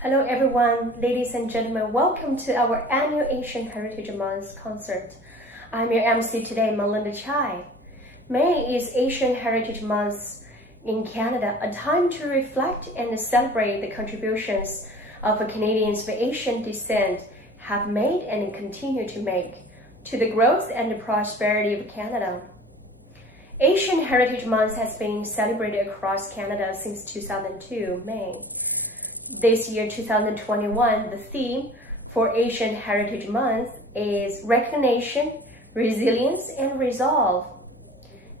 Hello everyone, ladies and gentlemen, welcome to our annual Asian Heritage Month concert. I'm your MC today, Melinda Chai. May is Asian Heritage Month in Canada, a time to reflect and celebrate the contributions of Canadians of Asian descent have made and continue to make to the growth and the prosperity of Canada. Asian Heritage Month has been celebrated across Canada since 2002, May. This year, 2021, the theme for Asian Heritage Month is Recognition, Resilience, and Resolve.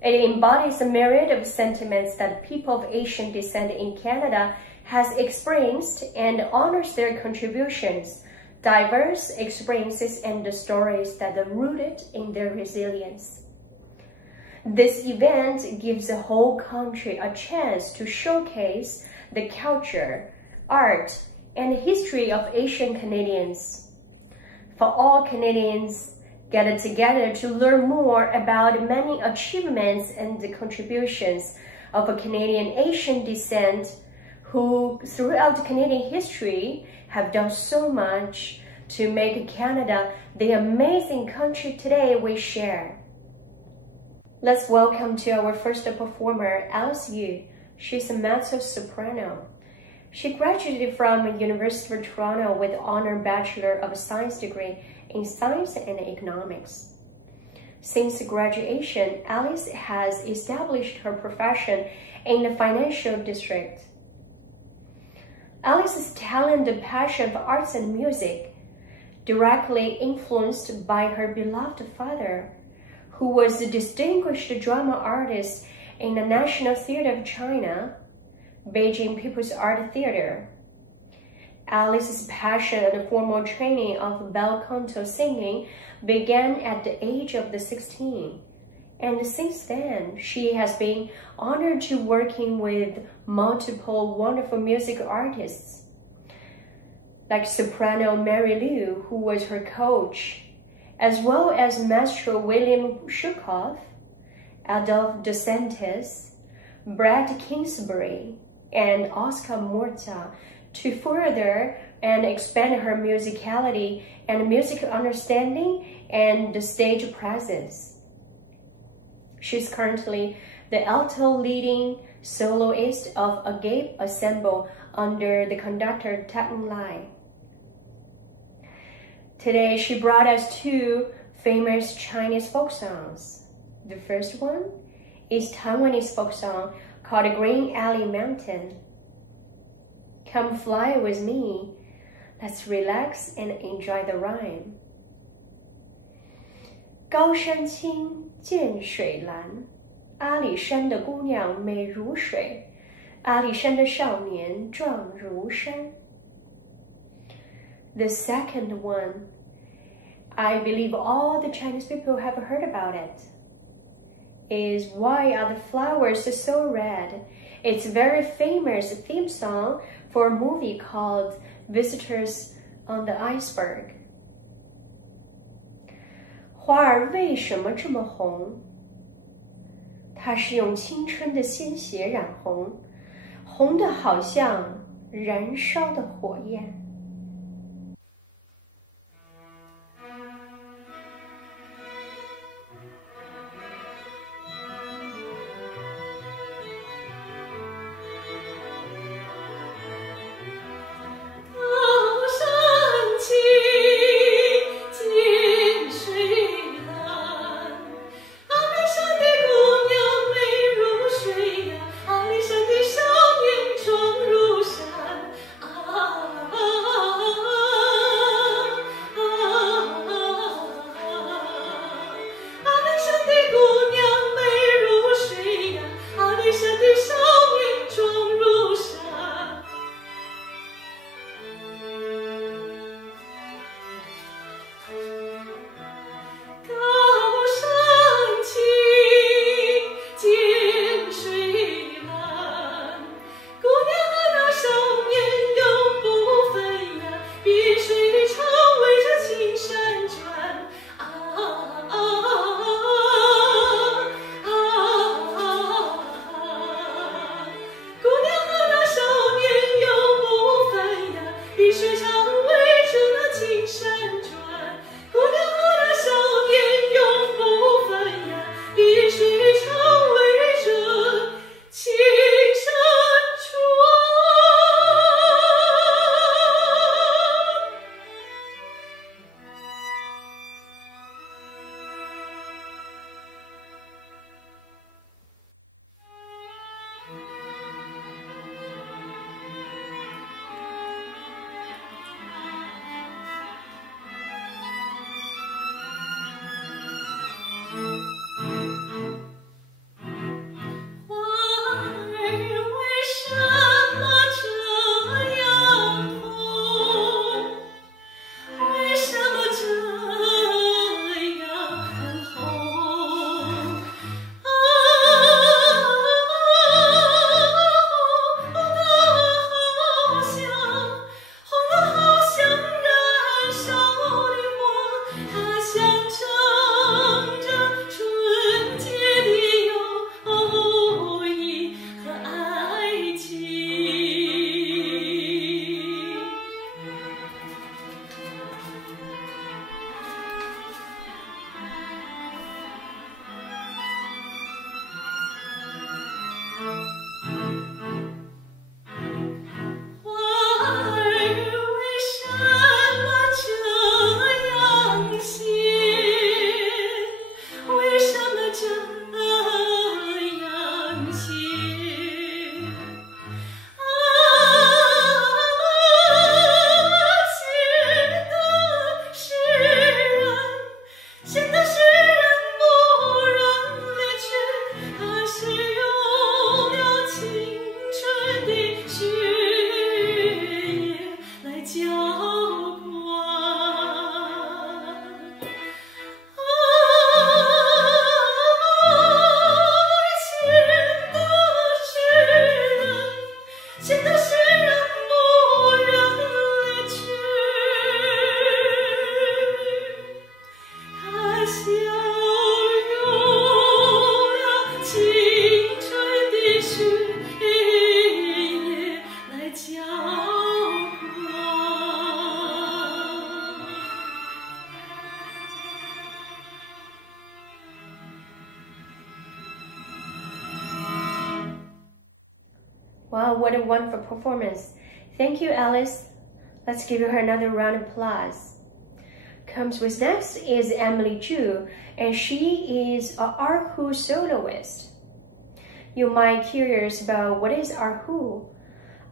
It embodies a myriad of sentiments that people of Asian descent in Canada has experienced and honors their contributions, diverse experiences, and the stories that are rooted in their resilience. This event gives the whole country a chance to showcase the culture, art, and history of Asian Canadians. For all Canadians gathered together to learn more about many achievements and the contributions of a Canadian Asian descent who throughout Canadian history have done so much to make Canada the amazing country today we share. Let's welcome to our first performer, Alice Yu. She's a mezzo-soprano. She graduated from the University of Toronto with Honor Bachelor of Science degree in Science and Economics. Since graduation, Alice has established her profession in the financial district. Alice's talent and passion for arts and music, directly influenced by her beloved father, who was a distinguished drama artist in the National Theatre of China, Beijing People's Art Theatre. Alice's passion and formal training of bel canto singing began at the age of 16, and since then she has been honored to working with multiple wonderful music artists, like soprano Mary Liu, who was her coach, as well as Maestro William Shukoff, Adolphe De Santis, Brad Kingsbury, and Oscar Morta to further and expand her musicality and music understanding and the stage presence. She's currently the alto leading soloist of Agape Ensemble under the conductor Tan Lai. Today, she brought us two famous Chinese folk songs. The first one is Taiwanese folk song called Green Alley Mountain. Come fly with me. Let's relax and enjoy the rhyme. 高山青，涧水蓝，阿里山的姑娘美如水，阿里山的少年壮如山。The second one, I believe all the Chinese people have heard about it, is Why Are the Flowers So Red? It's a very famous theme song for a movie called Visitors on the Iceberg. 花儿为什么这么红？它是用青春的鲜血染红，红得好像燃烧的火焰。啊 Wow, what a wonderful performance. Thank you, Alice. Let's give her another round of applause. Comes with next is Emily Zhu, and she is an erhu soloist. You might be curious about what is erhu.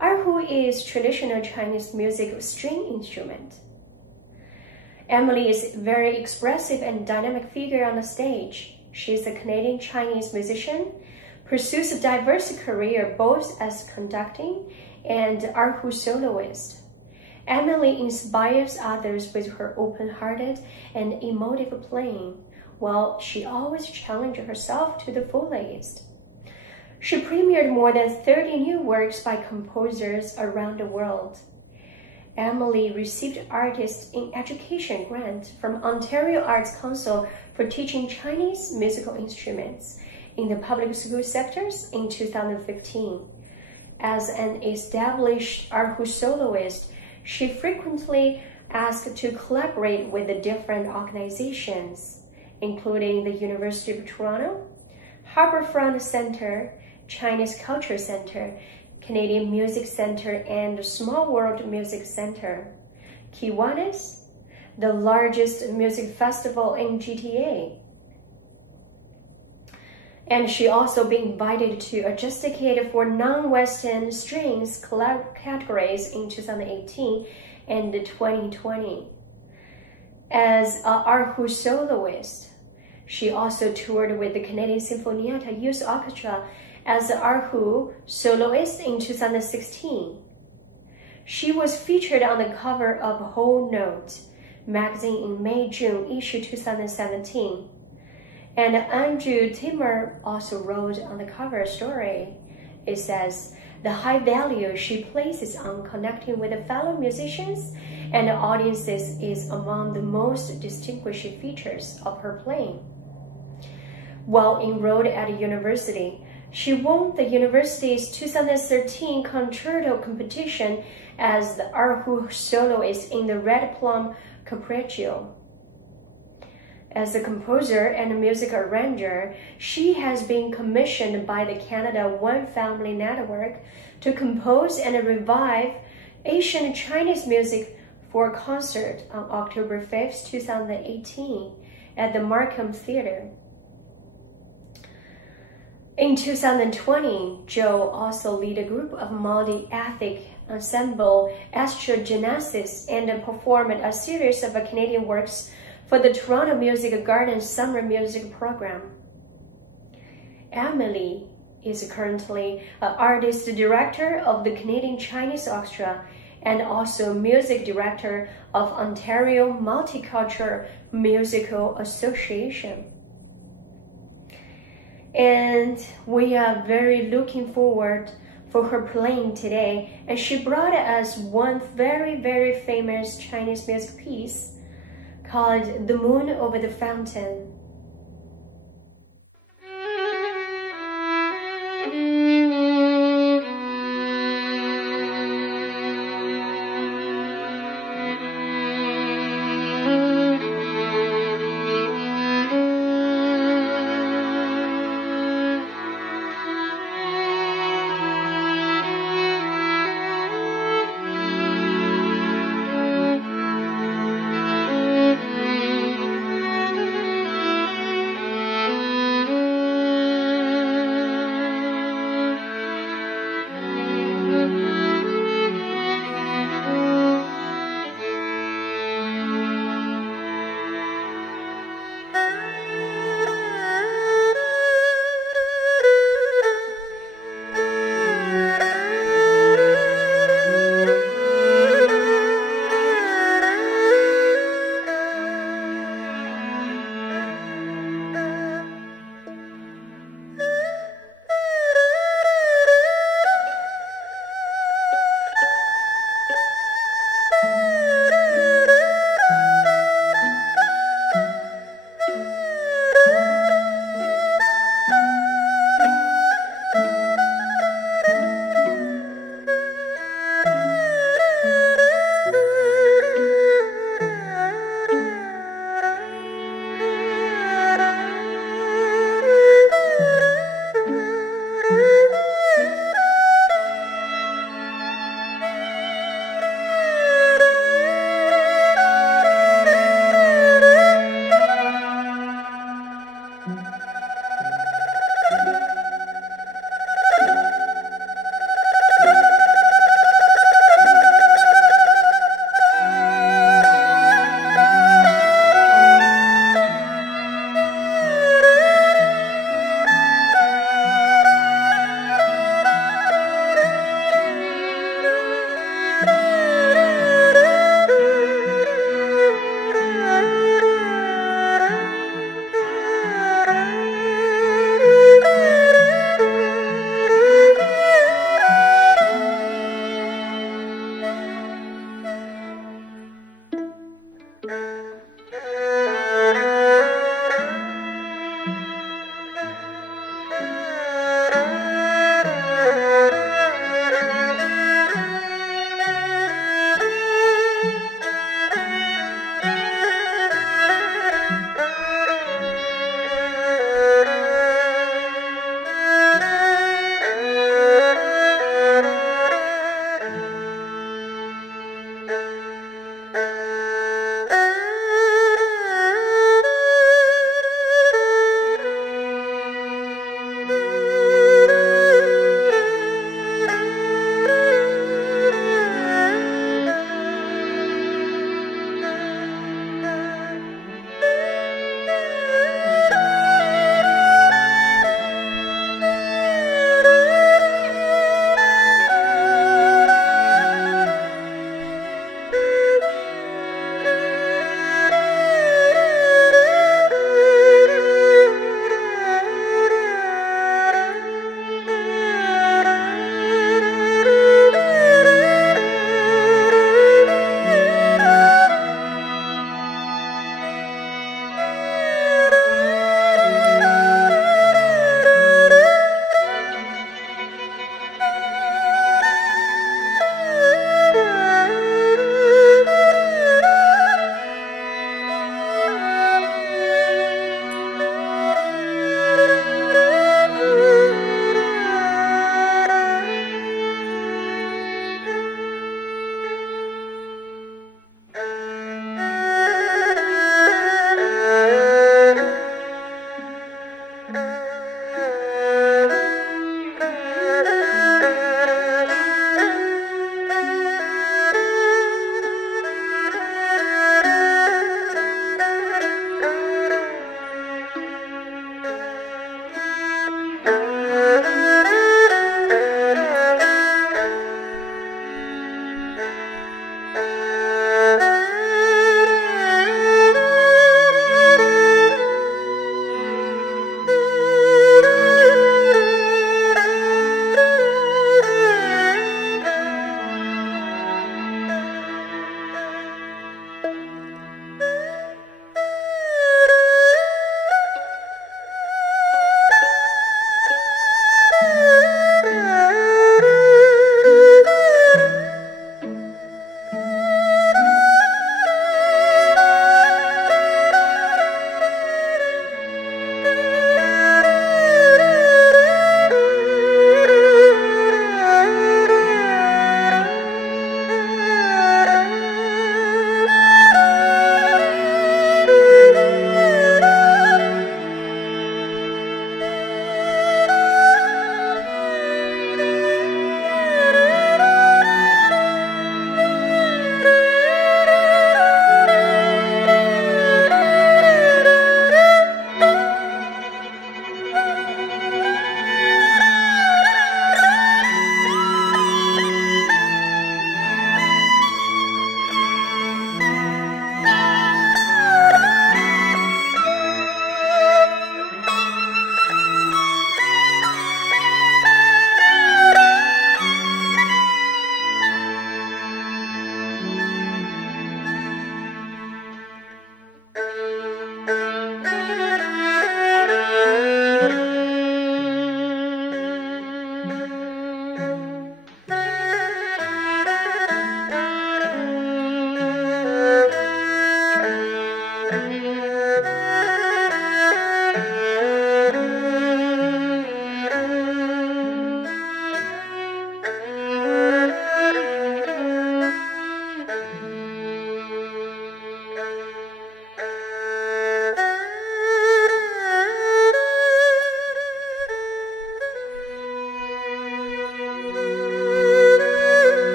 Erhu is traditional Chinese music string instrument. Emily is a very expressive and dynamic figure on the stage. She is a Canadian Chinese musician, pursues a diverse career both as conducting and erhu soloist. Emily inspires others with her open-hearted and emotive playing, while she always challenges herself to the fullest. She premiered more than 30 new works by composers around the world. Emily received Artist in Education grant from Ontario Arts Council for teaching Chinese musical instruments in the public school sectors in 2015. As an established erhu soloist, she frequently asked to collaborate with the different organizations, including the University of Toronto, Harbourfront Centre, Chinese Culture Center, Canadian Music Center, and the Small World Music Center. Kiwanis, the largest music festival in GTA. And she also been invited to adjudicate for non-Western strings categories in 2018 and 2020. As an erhu soloist, she also toured with the Canadian Sinfonietta Youth Orchestra as an erhu soloist in 2016. She was featured on the cover of Whole Note magazine in May-June issue 2017. And Andrew Timmer also wrote on the cover story. It says, the high value she places on connecting with fellow musicians and audiences is among the most distinguished features of her playing. While enrolled at a university, she won the university's 2013 concerto competition as the erhu soloist in the Red Plum Capriccio. As a composer and a music arranger, she has been commissioned by the Canada One Family Network to compose and revive Asian Chinese music for a concert on October 5, 2018 at the Markham Theatre. In 2020, Jo also led a group of multi-ethnic ensemble Astrogenesis and performed a series of Canadian works for the Toronto Music Garden Summer Music Program. Emily is currently an artist director of the Canadian Chinese Orchestra and also music director of Ontario Multicultural Musical Association. And we are very looking forward for her playing today, and she brought us one very, very famous Chinese music piece called The Moon Over the Fountain.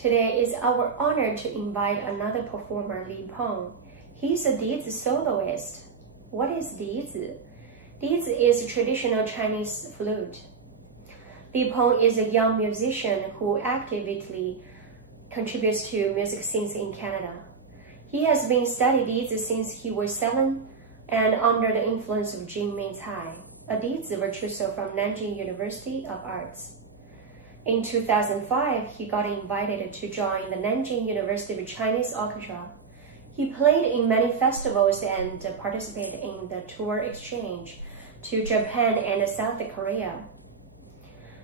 Today is our honor to invite another performer, Li Peng. He's a dizi soloist. What is dizi? Dizi is a traditional Chinese flute. Li Peng is a young musician who actively contributes to music scenes in Canada. He has been studying dizi since he was 7 and under the influence of Jing Mingcai, a dizi virtuoso from Nanjing University of Arts. In 2005, he got invited to join the Nanjing University of Chinese Orchestra. He played in many festivals and participated in the tour exchange to Japan and South Korea.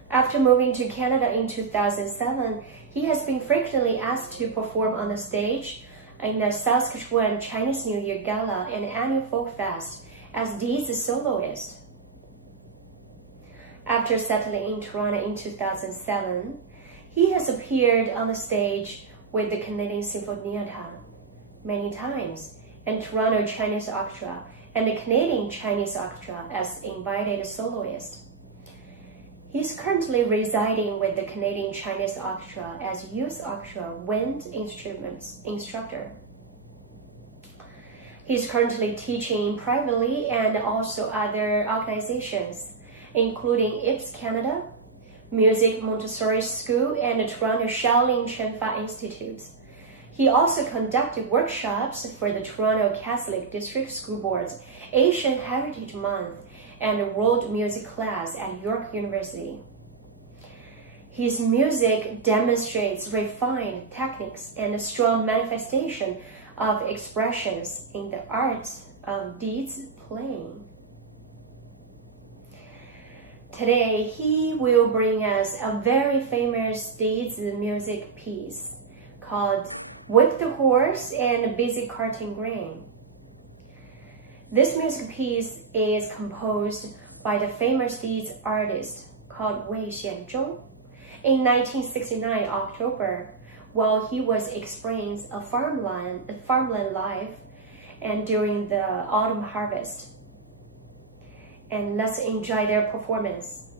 After moving to Canada in 2007, he has been frequently asked to perform on the stage in the Saskatchewan Chinese New Year Gala and Annual Folk Fest as dizi soloist. After settling in Toronto in 2007, he has appeared on the stage with the Canadian Sinfonietta many times, and Toronto Chinese Orchestra and the Canadian Chinese Orchestra as invited soloist. He's currently residing with the Canadian Chinese Orchestra as youth orchestra wind instruments instructor. He's currently teaching privately and also other organizations, including IPS Canada, Music Montessori School, and the Toronto Shaolin Chenfa Institute. He also conducted workshops for the Toronto Catholic District School Board's Asian Heritage Month and World Music class at York University. His music demonstrates refined techniques and a strong manifestation of expressions in the art of dizi playing. Today, he will bring us a very famous dizi music piece called Whip the Horse and Busy Carting Grain. This music piece is composed by the famous dizi artist called Wei Xianzhong in 1969 October, while he was experiencing a farmland life and during the autumn harvest. And let's enjoy their performance.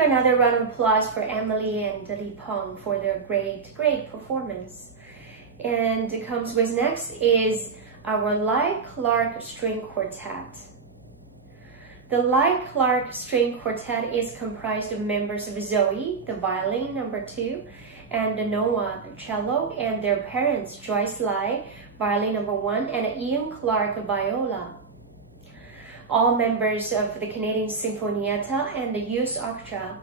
give another round of applause for Emily and Li Peng for their great performance. And it comes with next is our Lai Clark String Quartet. The Lai Clark String Quartet is comprised of members of Zoe, the violin, number 2, and Noah, the cello, and their parents, Joyce Lai, violin number 1, and Ian Clark, viola. All members of the Canadian Sinfonietta and the Youth Orchestra.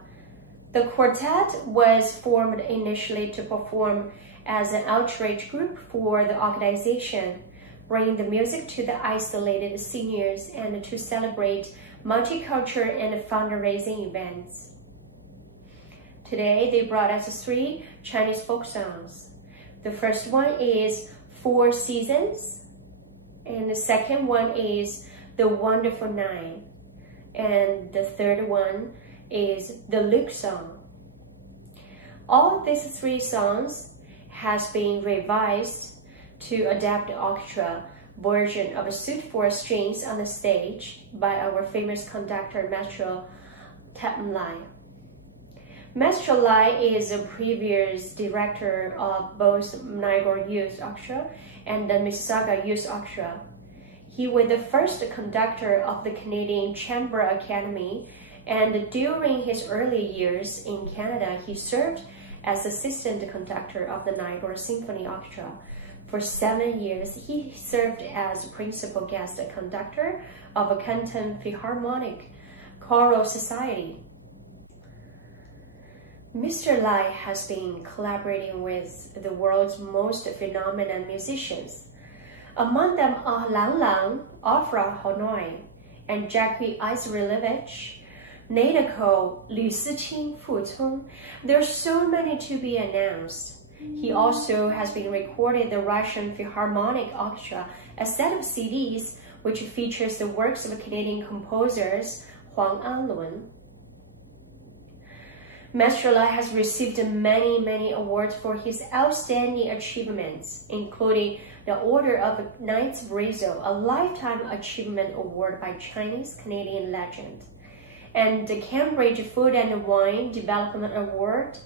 The quartet was formed initially to perform as an outreach group for the organization, bringing the music to the isolated seniors and to celebrate multicultural and fundraising events. Today, they brought us 3 Chinese folk songs. The first one is 4 Seasons, and the second one is The Wonderful Nine, and the third one is the Luke song. All these 3 songs has been revised to adapt the orchestra version of a suite for strings on the stage by our famous conductor, Maestro Tam Lai. Maestro Lai is a previous director of both Niagara Youth Orchestra and the Mississauga Youth Orchestra. He was the first conductor of the Canadian Chamber Academy, and during his early years in Canada, he served as assistant conductor of the Niagara Symphony Orchestra. For 7 years, he served as principal guest conductor of a Canton Philharmonic Choral Society. Mr. Lai has been collaborating with the world's most phenomenal musicians. Among them are Lang Lang, Afra Hanoi, and Jackie Islevich, Nadeko, Liu Siqing, Fu Cong. There are so many to be announced. He also has been recorded the Russian Philharmonic Orchestra, a set of CDs which features the works of Canadian composers Huang Anlun. Maestro Lai has received many awards for his outstanding achievements, including the Order of Knights of Rizzo, a Lifetime Achievement Award by Chinese-Canadian legend, and the Cambridge Food and Wine Development Award.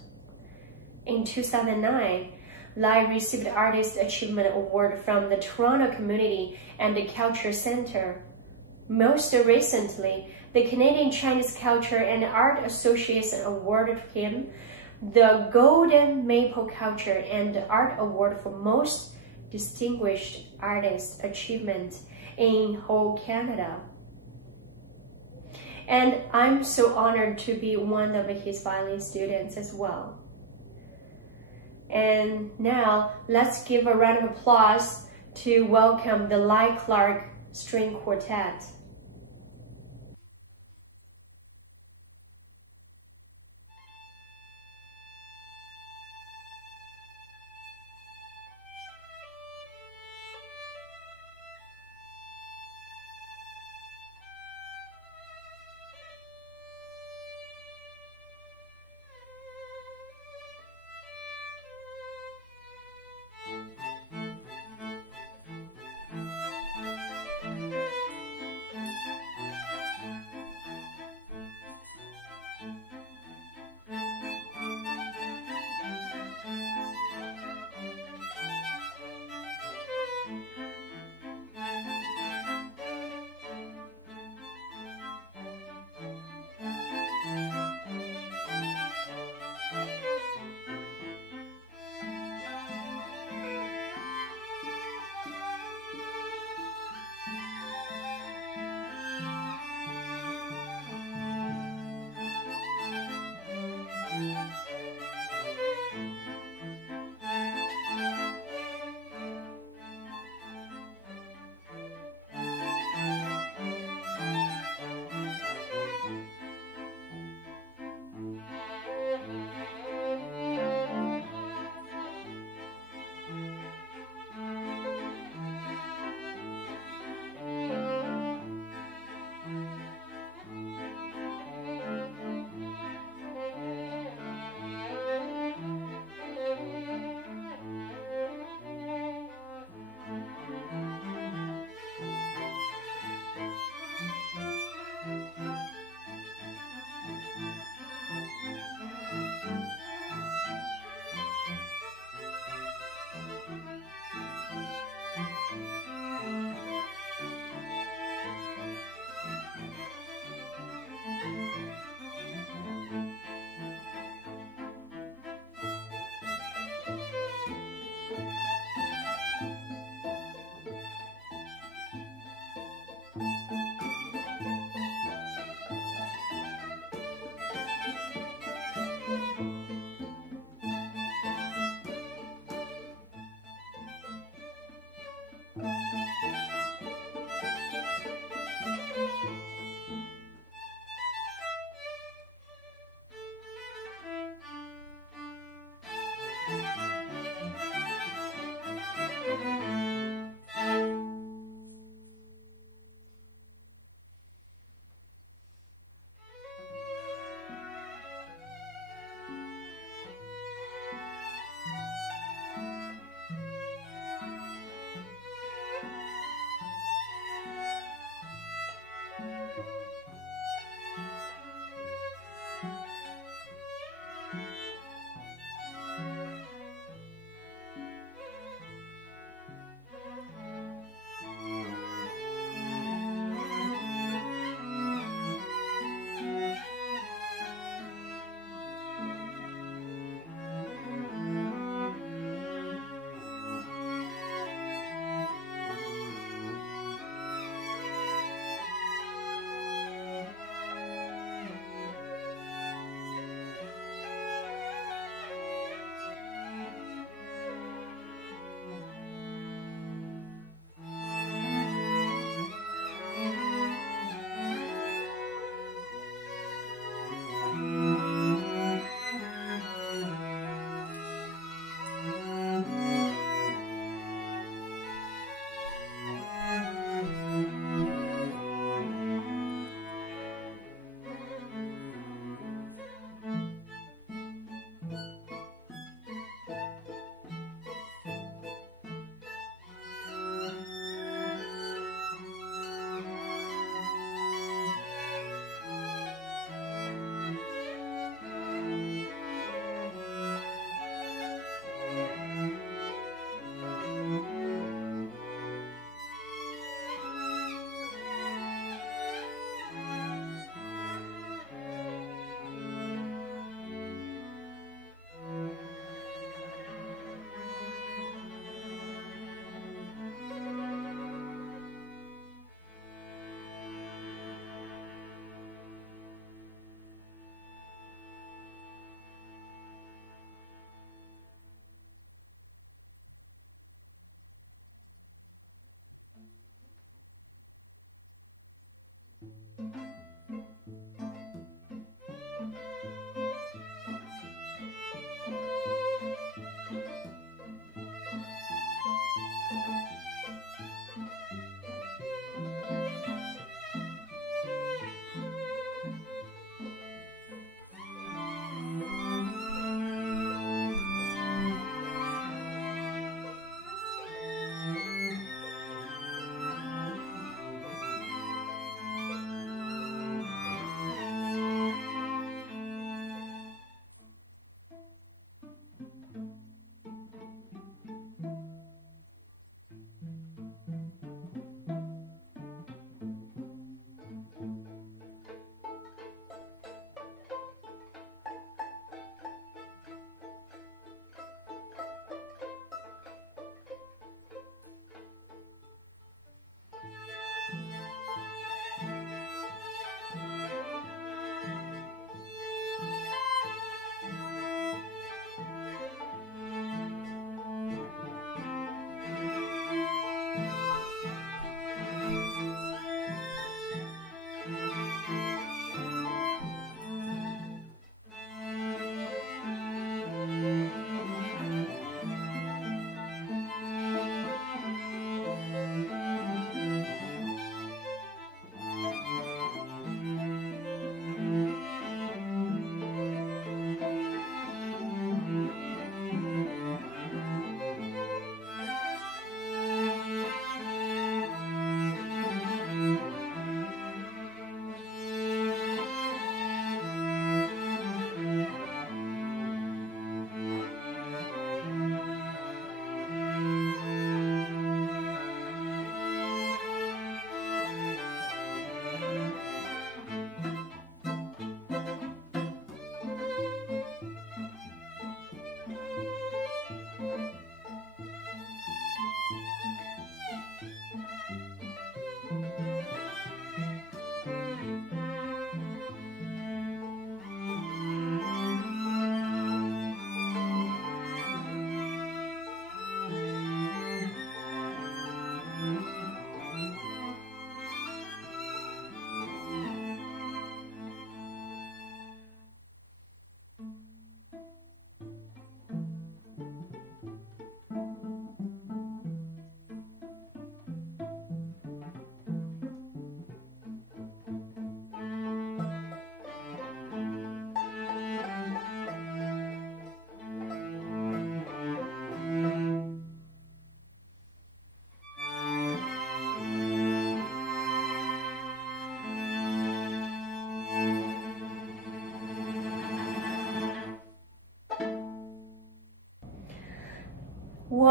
In 2009, Lai received the Artist Achievement Award from the Toronto Community and the Culture Centre. Most recently, the Canadian Chinese Culture and Art Association awarded him the Golden Maple Culture and Art Award for Most Distinguished Artist Achievement in whole Canada. And I'm so honored to be one of his violin students as well. And now, let's give a round of applause to welcome the Lai Clark String Quartet.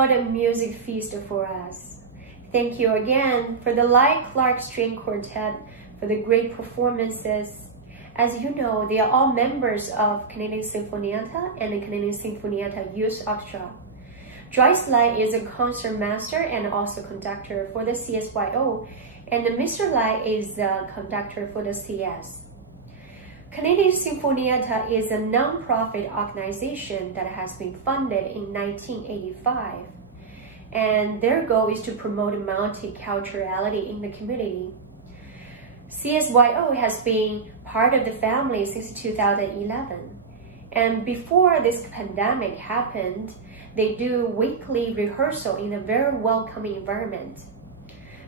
what a music feast for us. Thank you again for the Lai Clark String Quartet for the great performances. As you know, they are all members of Canadian Sinfonietta and the Canadian Sinfonietta Youth Orchestra. Joyce Lai is a concertmaster and also conductor for the CSYO, and Mr. Lai is the conductor for the CS. Canadian Sinfonietta is a non-profit organization that has been funded in 1985, and their goal is to promote multiculturality in the community. CSYO has been part of the family since 2011, and before this pandemic happened, they do weekly rehearsal in a very welcoming environment.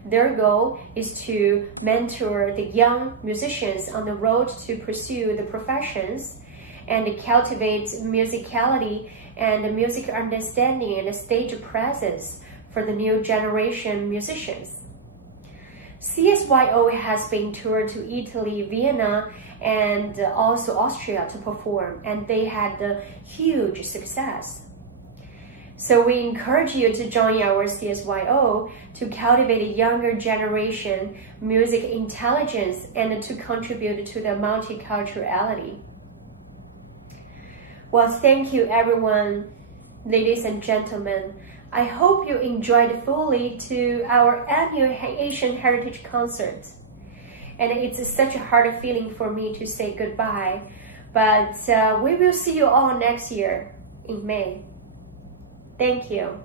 Their goal is to mentor the young musicians on the road to pursue the professions and cultivate musicality and music understanding and stage presence for the new generation musicians. CSYO has been toured to Italy, Vienna, and also Austria to perform, and they had a huge success. So we encourage you to join our CSYO to cultivate a younger generation music intelligence and to contribute to the multiculturality. Well, thank you everyone, ladies and gentlemen. I hope you enjoyed fully to our annual Asian Heritage Concert. And it's such a hard feeling for me to say goodbye, but we will see you all next year in May. Thank you.